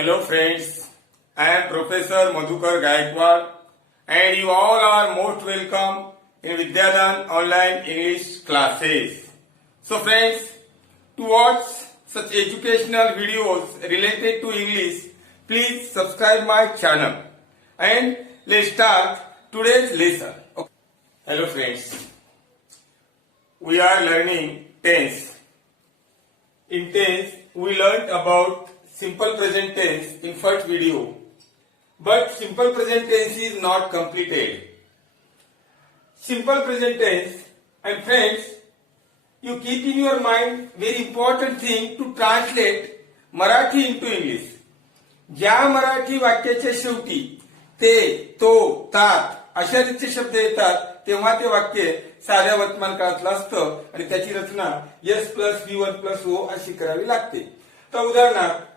Hello friends, I am Professor Madhukar Gaikwad and you all are most welcome in Vidyadan online English classes. So friends, to watch such educational videos related to English, please subscribe my channel and let's start today's lesson. Okay. Hello friends, we are learning tense. In tense, we learned about simple present tense in first video, but simple present tense is not completed. Simple present tense, and friends, you keep in your mind very important thing to translate Marathi into English. ज्या मराठी वाक्याच्या शेवटी ते, तो, तात अशा रीतीचे शब्द येतात तेव्हा ते वाक्य साध्या वर्तमान काळातलं असतं आणि त्याची रचना S plus V1 plus O अशी करावी लागते. तर उदाहरणार्थ,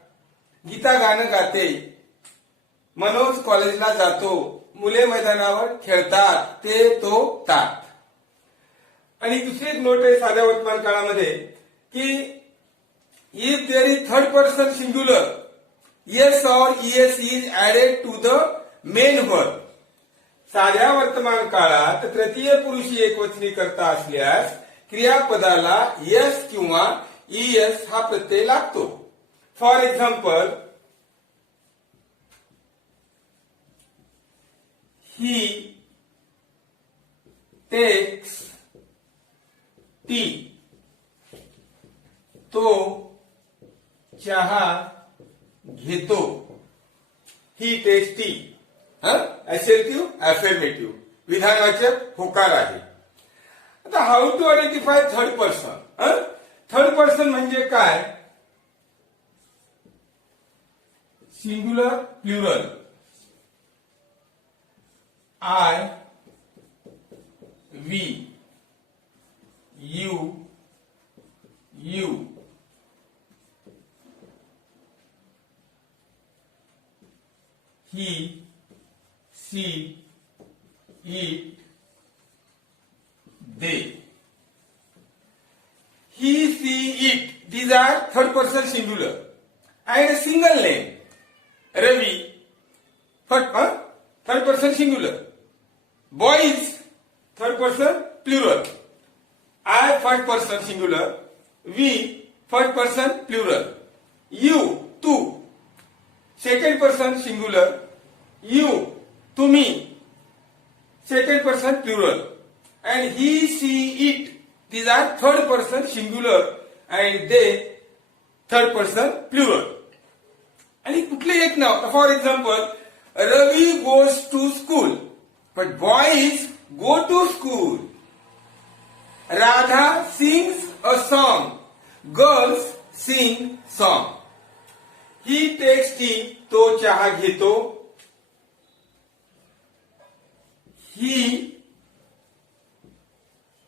गीता गाणं गाते, मनोज कॉलेजला जातो, मुले मैदानावर खेळतात, ते, तो, तात. आणि दुसरी एक नोट आहे साध्या वर्तमान काळामध्ये की if there is third person singular, yes or es is added to the main verb. साध्या वर्तमान काळात तृतीय पुरुषी एकवचनी करता असल्यास क्रियापदाला एस किंवा es हा प्रत्यय लागतो. For example, he takes tea, तो चहा घेतो. He takes tea. Assertive affirmative विधानवाचक होकार आहे. आता how to identify third person. Third person म्हणजे काय? Singular, plural. I, we, you, you. He, she, it, they. He, she, it. These are third person singular. And a single name. Ravi, third person singular. Boys, third person plural. I, first person singular. We, first person plural. You, tu, second person singular. You, to me, second person plural. And he, she, it, these are third person singular and they third person plural. आणि कुठले एक नाव, for example, Ravi goes to school but boys go to school. Radha sings a song, girls sing song. He takes tea, तो चहा घेतो. He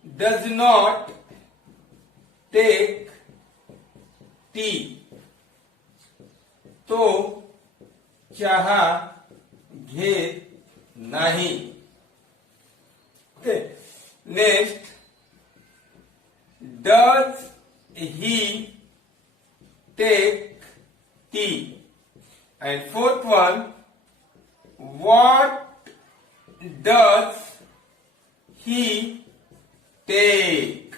does not take tea. तो चहा घेत नाही. Okay. Next, does he take tea? And fourth one, what does he take?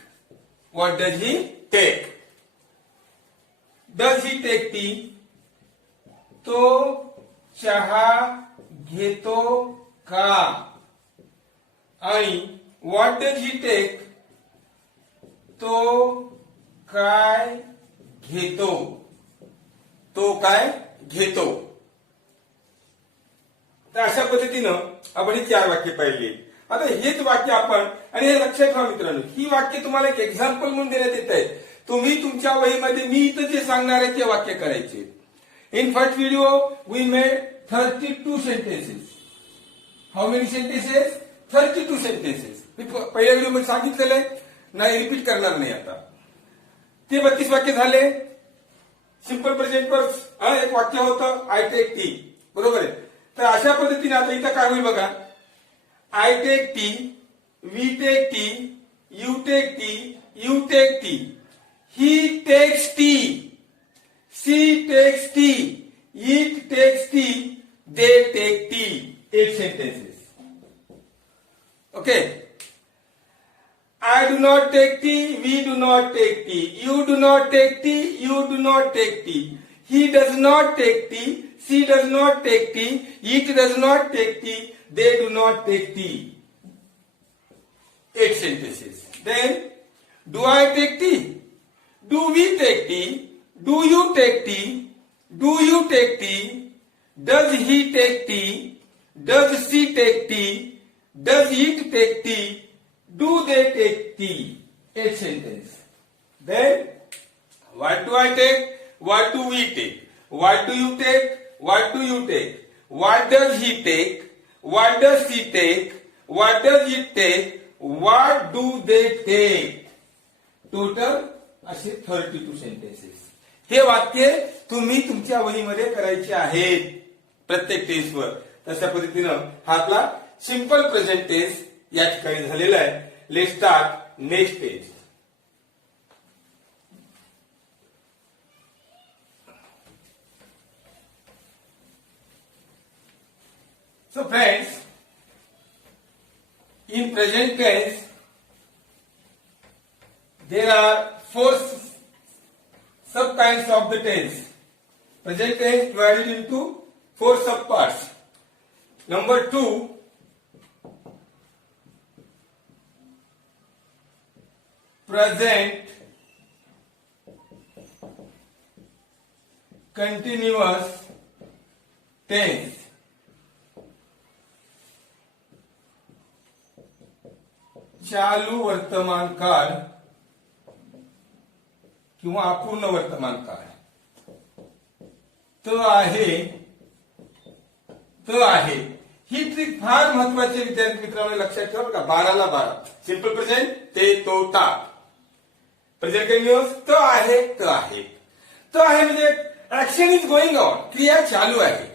What does he take? Does he take tea? तो चहा घेतो का? आणि what does he take? तो काय घेतो? तो काय घेतो? तर अशा पद्धतीनं आपण ही 4 वाक्य पाहिली. आता हेच वाक्य आपण, आणि हे लक्षात ठेवा मित्रांनो, ही वाक्य तुम्हाला एक एक्झाम्पल म्हणून देण्यात येत आहे. तुम्ही तुमच्या वहीमध्ये मी इथं जे सांगणार आहे ते वाक्य करायचे. In first video we made 32 sentences. How many sentences? 32 sentences. मी पहिल्या व्हिडिओमध्ये सांगितलेलं आहे, नाही रिपीट करणार नाही. आता ते 32 वाक्य झाले. सिंपल प्रेझेंट पर एक वाक्य होतं, आय टेक टी. बरोबर आहे. तर अशा पद्धतीने आता इथं काय होईल बघा. I take tea, we take tea, you take tea, you take tea. He takes tea, she takes tea, it tea. You do not take tea. You do not take tea. He does not take tea. She does not take tea. It does not take tea. They do not take tea. 8 sentences. Then, do I take tea? Do we take tea? Do you take tea? Do you take tea? Does he take tea? Does she take tea? Does it take tea? Do they take tea? 8 sentences. Then, what do I take? What do we take? What do you take? What do you take? What does he take? What does she take? What does it take? What do they take? Total असे 32 sentences. हे वाक्य तुम्ही तुमच्या वहीमध्ये करायचे आहेत प्रत्येक टेन्सवर. तशा पद्धतीनं हा आपला सिंपल प्रेझेंट टेन्स या ठिकाणी झालेला आहे. Let's start next tense. So friends, in present tense, there are 4 sub-kinds of the tense. Present tense divided into 4 sub-parts. Number 2, present continuous tense. चालू वर्तमान काळ किंवा अपूर्ण वर्तमान काळ. त आहे, त आहे. ही ट्रिक फार महत्वाची विद्यार्थी मित्रांनो लक्षात ठेवा का. 12ला 12 सिंपल प्रेझेंट ते तो ता. प्रेझेंट कंटिन्युअस त आहे, त आहे. त आहे म्हणजे ऍक्शन इज गोइंग ऑन, क्रिया चालू आहे.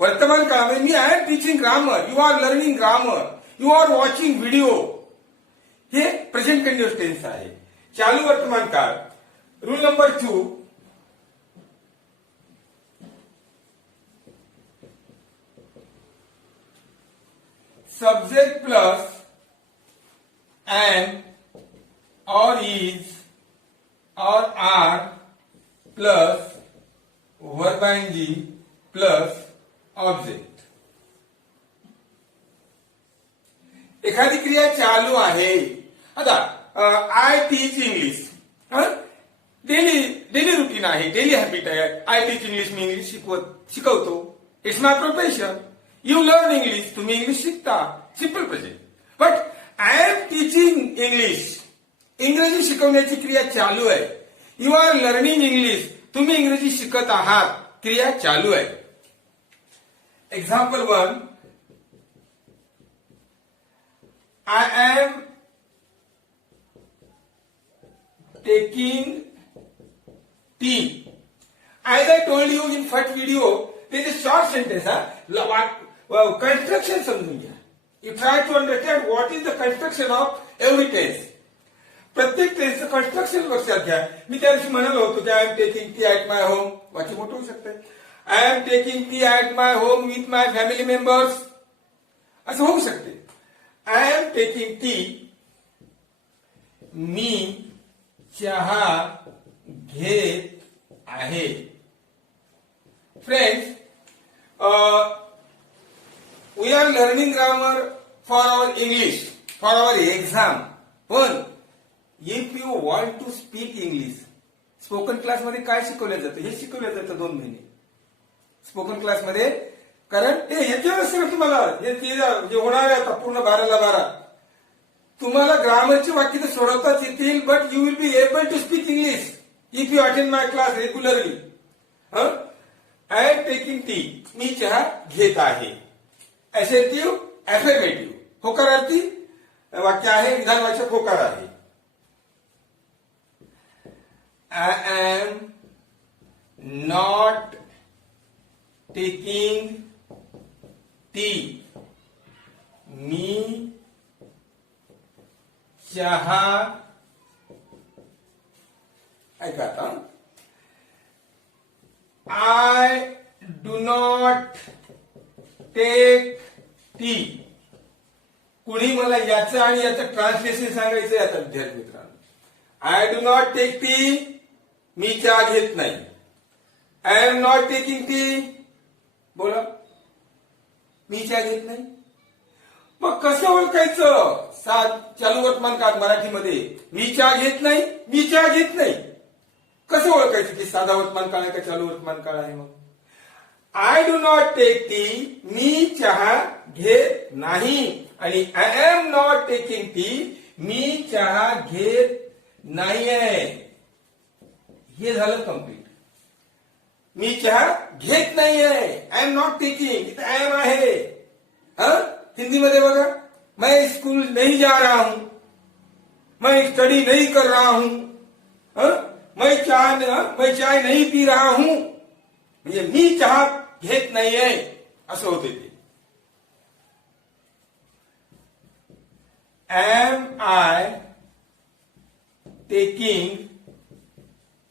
वर्तमान काळामध्ये मी I am teaching grammar, you are learning grammar, you are watching video. हे प्रेझेंट कंटिन्युअस टेन्स आहे. चालू वर्तमान काळ. Rule number 2, subject plus am or is or are plus verb ING plus object. एखादी क्रिया चालू आहे. आता I teach English, daily routine आहे, डेली हॅबिट आहे. आय टीच इंग्लिश, मी इंग्लिश शिकवतो. It's my profession. You learn English, तुम्ही इंग्लिश शिकता. Simple present. But I am teaching English, इंग्रजी शिकवण्याची क्रिया चालू आहे. यू आर लर्निंग इंग्लिश, तुम्ही इंग्रजी शिकत आहात. क्रिया चालू आहे. Example 1, I am taking tea. As I told you in first video, there is a short sentence. Construction समजून घ्या. You try to understand what is the construction of every tense. प्रत्येक टेन्सचं कन्स्ट्रक्शन लक्षात घ्या. मी त्या दिवशी म्हणालो होतो की I am taking tea at my home. वाक्य मोठं होऊ शकतं. I am taking tea at my home with my family members, असं होऊ शकते. आय एम टेकिंग टी, मी चहा घेत आहे. Friends, we are learning grammar for our English, for our exam. पण if you want to speak English, spoken क्लासमध्ये काय शिकवलं जातं? हे शिकवलं जातं 2 महिने स्पोकन क्लासमध्ये. कारण ते ह्याच्यावर असेल तुम्हाला जे होणार आहे आता पूर्ण 12ला 12. तुम्हाला ग्रामरची वाक्य तर सोडवताच येतील, but you will be able to speak English if you attend my class regularly. I am taking tea, मी चहा घेत आहे. असेर्टिव्ह, अफर्मेटिव्ह, होकारार्थी वाक्य आहे, विधानवाचक होकार आहे. I am not taking tea, मी चहा, ऐका आता, I do not take tea. कुणी मला याचं आणि याचं ट्रान्सलेशन सांगायचं आता विद्यार्थी मित्रांनो. I do not take tea, मी चहा घेत नाही. I am not taking tea, बोला, मी चहा घेत नाही. मग कसं ओळखायचं चालू वर्तमान काळ मराठीमध्ये? मी चहा घेत नाही, मी चहा घेत नाही. कसं ओळखायचं की साधा वर्तमान काळ आहे का चालू वर्तमान काळ आहे? मग I do not take tea, मी चहा घेत नाही. आणि I am not taking tea, मी चहा घेत नाहीये. हे झालं कम्प्लीट. मी चहा घेत नाहीये, आय एम नॉट टेकिंग, इथं आय एम आहे. हिंदीमध्ये बघा, मैं स्कूल नहीं जा रहा हूं, मैं स्टडी नहीं कर रहा हूं, मैं चाय नहीं पी रहा हूं. म्हणजे मी चहा घेत नाहीये असं होते ते. Am I taking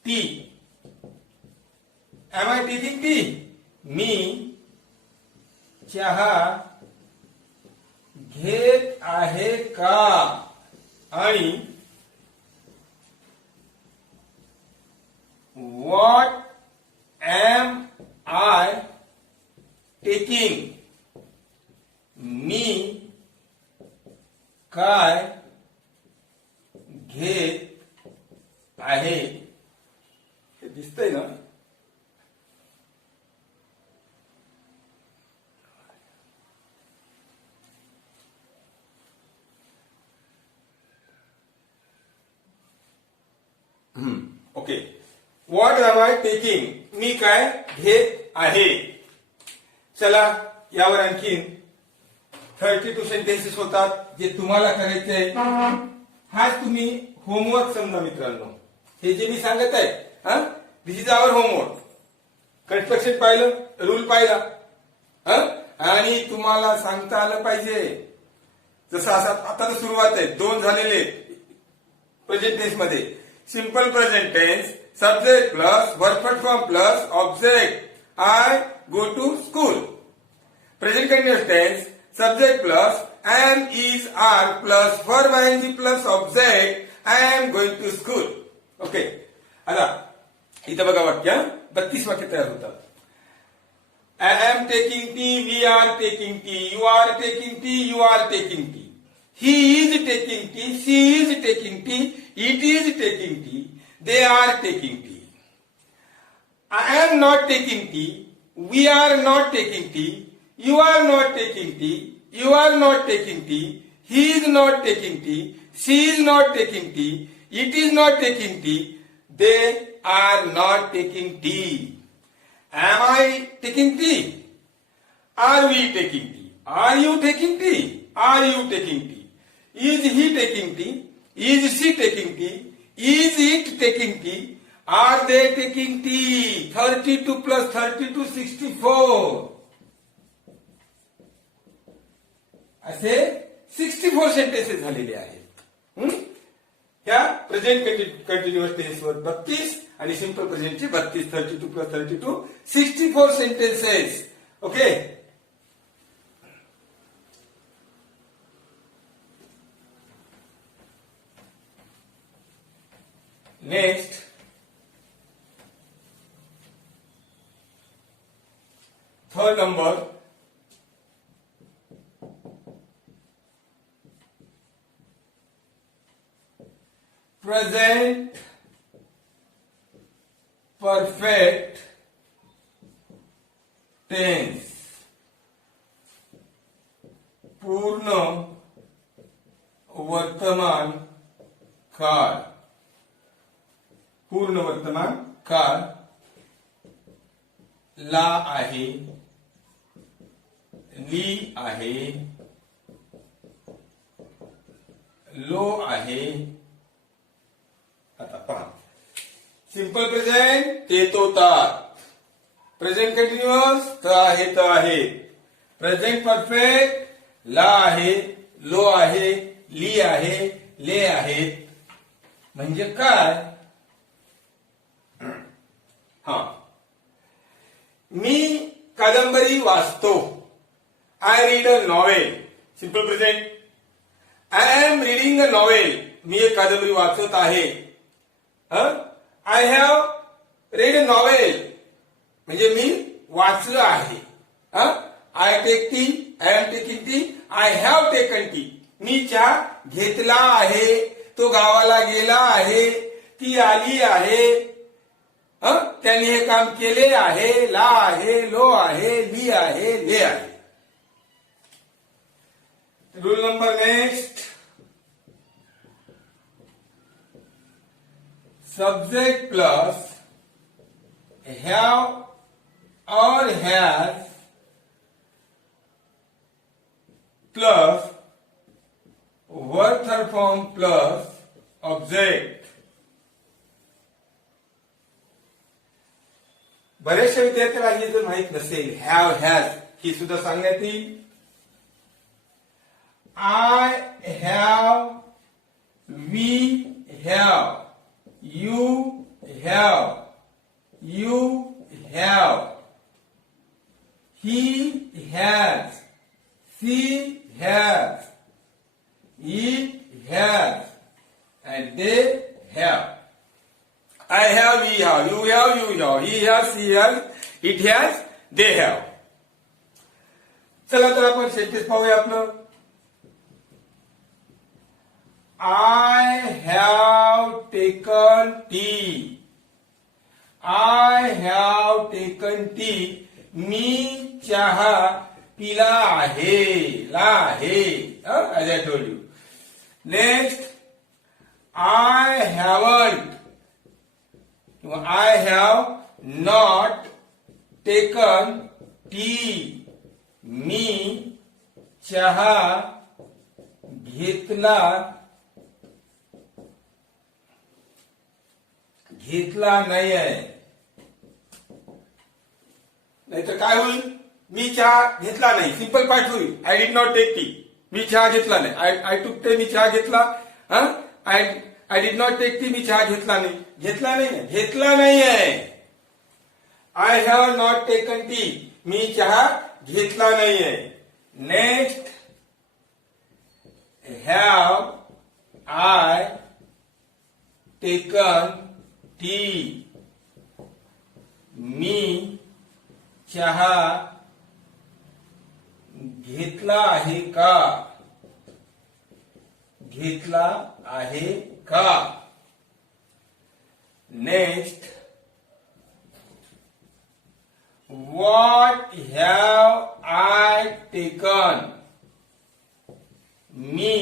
tea, am I taking tea, मी चहा घेत आहे का? आणि व्हॉट एम आय टेकिंग, मी काय घेत आहे. हे दिसतंय ना? Okay. What am I taking, मी काय घेत आहे. चला, यावर आणखीन 32 सेंटेन्सेस होतात जे तुम्हाला करायचे आहे. हाच तुम्ही होमवर्क समजा मित्रांनो. हे जे मी सांगत आहे, दिस इज आवर होमवर्क. कन्स्ट्रक्शन पाहिलं, रूल पाहिला, आणि तुम्हाला सांगता आलं पाहिजे. जसं आता तर सुरुवात आहे, 2 झालेले प्रेझेंट टेन्स मध्ये. Simple present tense, subject plus verb form plus object, I go to school. Present continuous tense, subject plus am is are plus verb ING plus object, I am going to school. Okay. आता इथं बघा वाक्य, 32 वाक्य तयार होतात. I am taking tea, we are taking tea, you are taking tea, you are taking tea, he is taking tea, she is taking tea, it is taking tea, they are taking tea. I am not taking tea, we are not taking tea, you are not taking tea, you are not taking tea, he is not taking tea, she is not taking tea, it is not taking tea, they are not taking tea. Am I taking tea? Are we taking tea? Are you taking tea? Are you taking tea? Is he taking tea? Is she taking tea? Is it taking tea? Are they taking tea? 32 plus 32, 64. असे 64 sentences झालेले आहेत. त्या present continuous टेन्सवर 32 आणि simple प्रेझेंटचे 32. 32 plus 32, 64 sentences. Okay. Next, third number, present perfect tense, पूर्ण वर्तमान काळ. पूर्ण वर्तमान काळ ला आहे, ली आहे, लो आहे. आता पहा, सिंपल प्रेझेंट ते तो तात, प्रेझेंट कंटिन्युअस त आहे त आहे, प्रेझेंट परफेक्ट ला आहे, लो आहे, ली आहे, ले आहेत. म्हणजे काय? मी कादंबरी वाचतो. I read a novel. Simple present. I am reading a novel. मी एक कादंबरी वाचत आहे. I have read a novel म्हणजे मी वाचलं आहे. I take tea, I am taking tea, I have taken tea. मी चहा घेतला आहे, तो गावाला गेला आहे, ती आली आहे, त्यांनी हे काम केले आहे, ला आहे, लो आहे, ली आहे, ले आहे. Rule number next. Subject plus have or has plus verb form plus object. बरेचशा विद्यार्थ्यांना हे जर माहित नसेल, हॅव हॅज ही सुद्धा सांगण्यात येईल. I have, we have, you have, you have, he has, she has, it has, and they have. I have, we have, you have, you have, he has, she has, it has, they have. चला तर आपण sentence पाहूया आपलं. I have taken tea. I have taken tea. मी चहा पिला आहे, ला आहे. As I told you. Next, I haven't. I have not taken tea. मी चहा घेतला नाही आहे. नाहीतर काय होईल, मी चहा घेतला नाही. सिंपल पार्ट होईल, I did not take tea. मी चहा घेतला नाही. आय टूक टे, मी चहा घेतला. I did not take tea, मी चहा घेतला नाही. घेतला नाही आहे. I have not taken tea, मी चहा घेतला नाही आहे. Next, have I taken tea. मी चहा घेतला आहे का? घेतला आहे का? Next, what have I taken. मी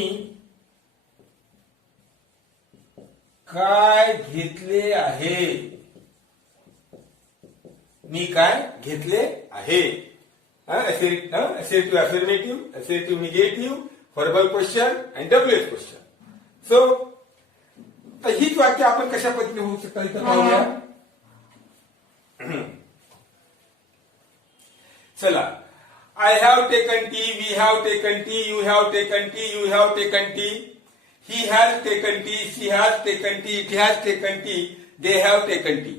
काय घेतले आहे? मी काय घेतले आहे? assertive affirmative, assertive negative, verbal question and WH question. So, हीच वाक्य आपण कशा पद्धतीने होऊ शकतात इथं पाहूया. चला, I have taken tea, we have taken tea, you have taken tea, you have taken tea, he has taken tea, she has taken tea, it has taken tea, they have taken tea.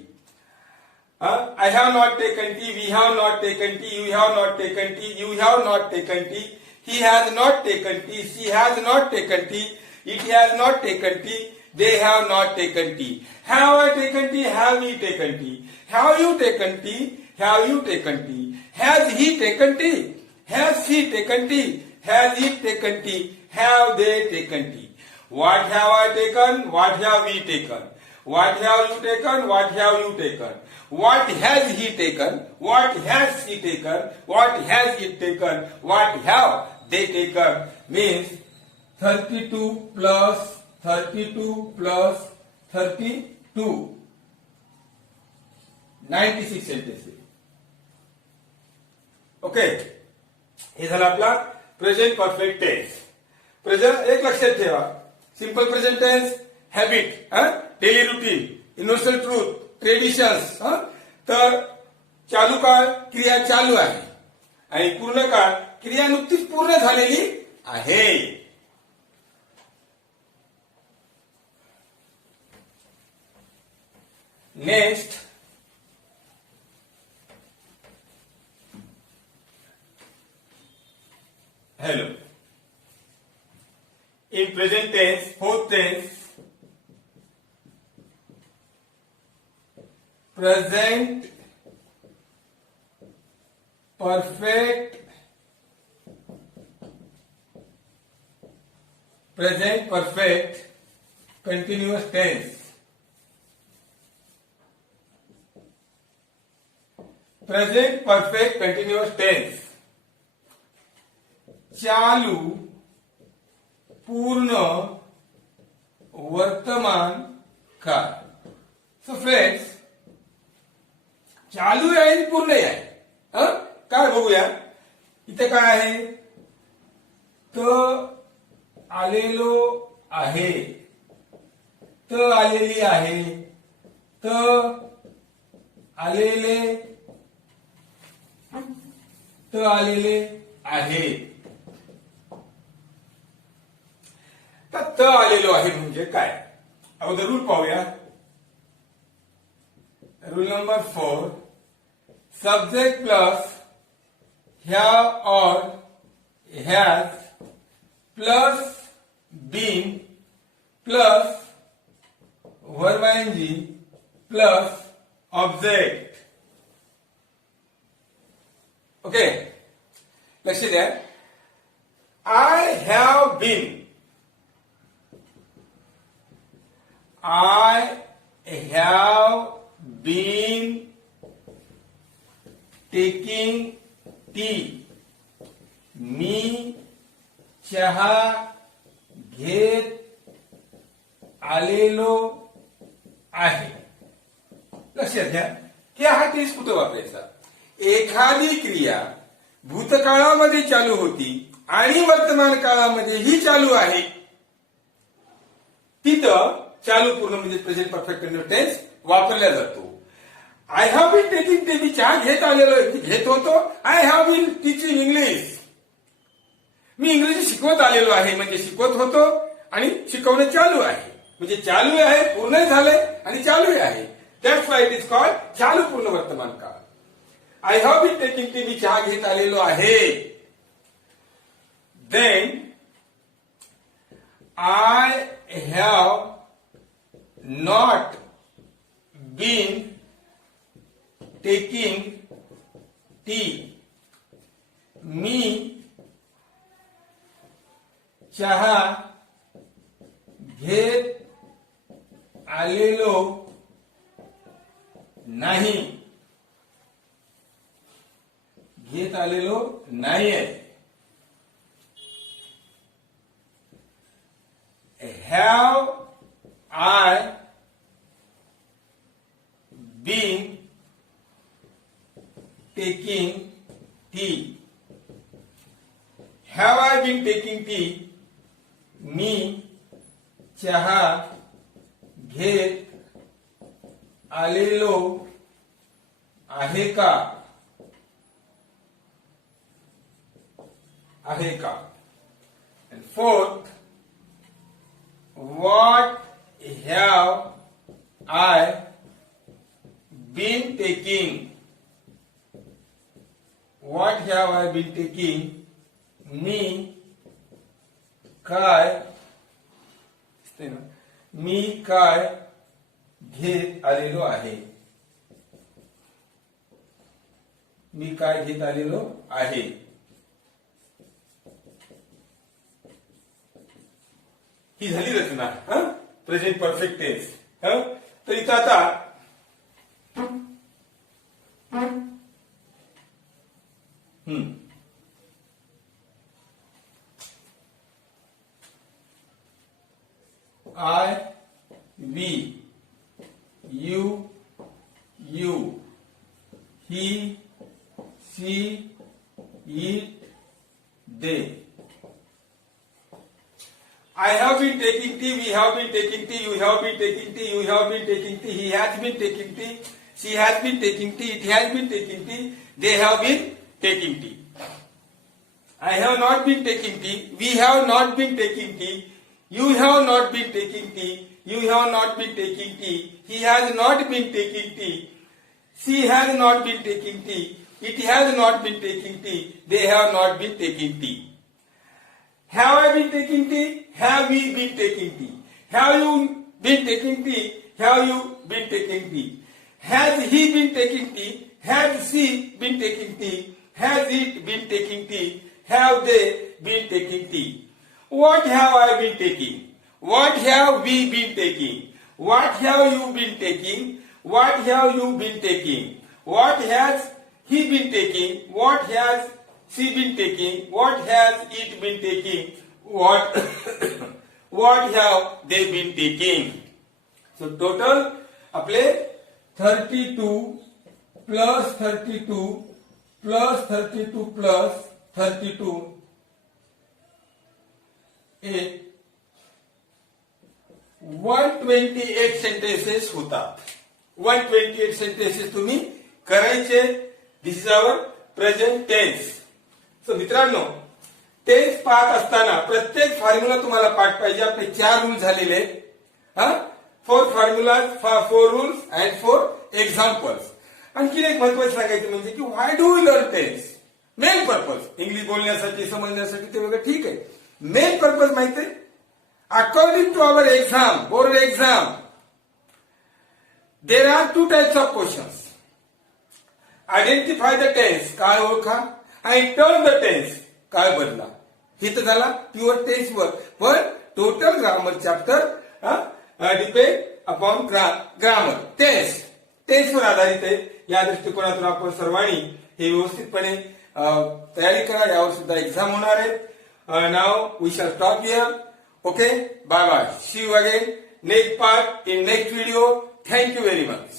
I have not taken tea, we have not taken tea, you have not taken tea, you have not taken tea, he has not taken tea, she has not taken tea, it has not taken tea, they have not taken tea. Have I taken tea? Have we taken tea? Have you taken tea? Have you taken tea? Has he taken tea? Has she taken tea? Has it taken tea? Have they taken tea? What have I taken? What have we taken? What have you taken? What have you taken? What has he taken? What has she taken? What has it taken? What have they taken? Means 32 plus 32 plus 32. 96 sentences. Okay, हे झालं आपला present perfect tense. Present एक लक्षात ठेवा, simple present tense, habit, daily routine, universal truth, traditions. तर चालू काळ क्रिया चालू आहे आणि पूर्ण काळ क्रिया नुकतीच पूर्ण झालेली आहे. Next, hello. In present tense, fourth tense, present perfect continuous tense. Present perfect continuous tense. चालू पूर्ण वर्तमान काळ. सो फ्रेंड्स, चालू आहे आणि पूर्ण आहे. काय बघूया इथे काय आहे. त आलेलो आहे, त आलेली आहे, त आलेले, त आलेले आहे. तर त आलेलो आहे म्हणजे काय. अगोदर रूल पाहूया. Rule number 4, subject plus have or has plus been plus verb ing plus object. Okay, लक्ष द्या. I have been, I have been taking tea. मी चहा घेत आलेलो आहे. लक्षात घ्या की हा टेन्स कुठे वापरायचा. एखादी क्रिया भूतकाळामध्ये चालू होती आणि वर्तमान काळामध्ये ही चालू आहे, तिथं चालू पूर्ण म्हणजे प्रेझेंट परफेक्ट कंटिन्युअस टेन्स वापरला जातो. I have been taking tea, मी चहा घेत आलेलो घेत होतो. I have been teaching English, मी इंग्रजी शिकवत आलेलो आहे म्हणजे शिकवत होतो आणि शिकवणं चालू आहे. म्हणजे चालू आहे, पूर्ण झालंय आणि चालू आहे. That's why it is called चालू पूर्ण वर्तमान काळ. I have been taking tea, मी चहा घेत आलेलो आहे. Then I have not been taking tea, मी चहा घेत आलेलो नाही. घेत आलेलो नाही आहे. Have I been taking tea, have I been taking tea, मी चहा घेत आलेलो आहे का. आहे का. And fourth, what have I been taking? What have I been taking? मी काय, मी काय घेत आलेलो आहे. मी काय घेत आलेलो आहे. ही झाली रचना प्रेझेंट परफेक्ट टेन्स. तर इथं आता I, we, you, he, she, it, they. I have been taking tea, we have been taking tea, you have been taking tea, you have been taking tea, he has been taking tea, she has been taking tea, it has been taking tea, they have been taking tea. I have not been taking tea, we have not been taking tea, you have not been taking tea, you have not been taking tea, he has not been taking tea, she has not been taking tea, it has not been taking tea, they have not been taking tea. Have I been taking tea? Have we been taking tea? Have you been taking tea? Have you been taking tea? Has he been taking tea? Has she been taking tea? Has it been taking tea? Have they been taking tea? What have I been taking? What have we been taking? What have you been taking? What have you been taking? What has he been taking? What has she been taking? What has it been taking? What have they been taking? So total आपले 32 plus 32 plus 32 plus 32 हे 128 sentences होतात. 128 sentences तुम्ही करायचे. This is our present tense. So मित्रांनो, tense पाहत असताना प्रत्येक formula तुम्हाला पाठ पाहिजे. आपले 4 रूल झालेले आहेत. 4 फॉर्म्युलाज, 4 रूल्स अँड 4 एक्झाम्पल्स. आणखी एक महत्वाचं सांगायचं म्हणजे की why do we learn tense? Main purpose English बोलण्यासाठी, समजण्यासाठी ते वगैरे ठीक आहे. मेन पर्पज माहिती आहे? According to our exam, board exam, there are 2 types of questions. Identify the tense, काळ ओळखा, आणि टर्न द टेन्स, काळ बदला. हे तर झाला प्युअर टेन्सवर. पण total grammar chapter depend upon grammar. टेन्सवर आधारित आहे. या दृष्टिकोनातून आपण सर्वांनी हे व्यवस्थितपणे तयारी करा. यावर सुद्धा एक्झाम होणार आहे. Now we shall stop here. Okay, bye bye. See you again next part in next video. Thank you very much.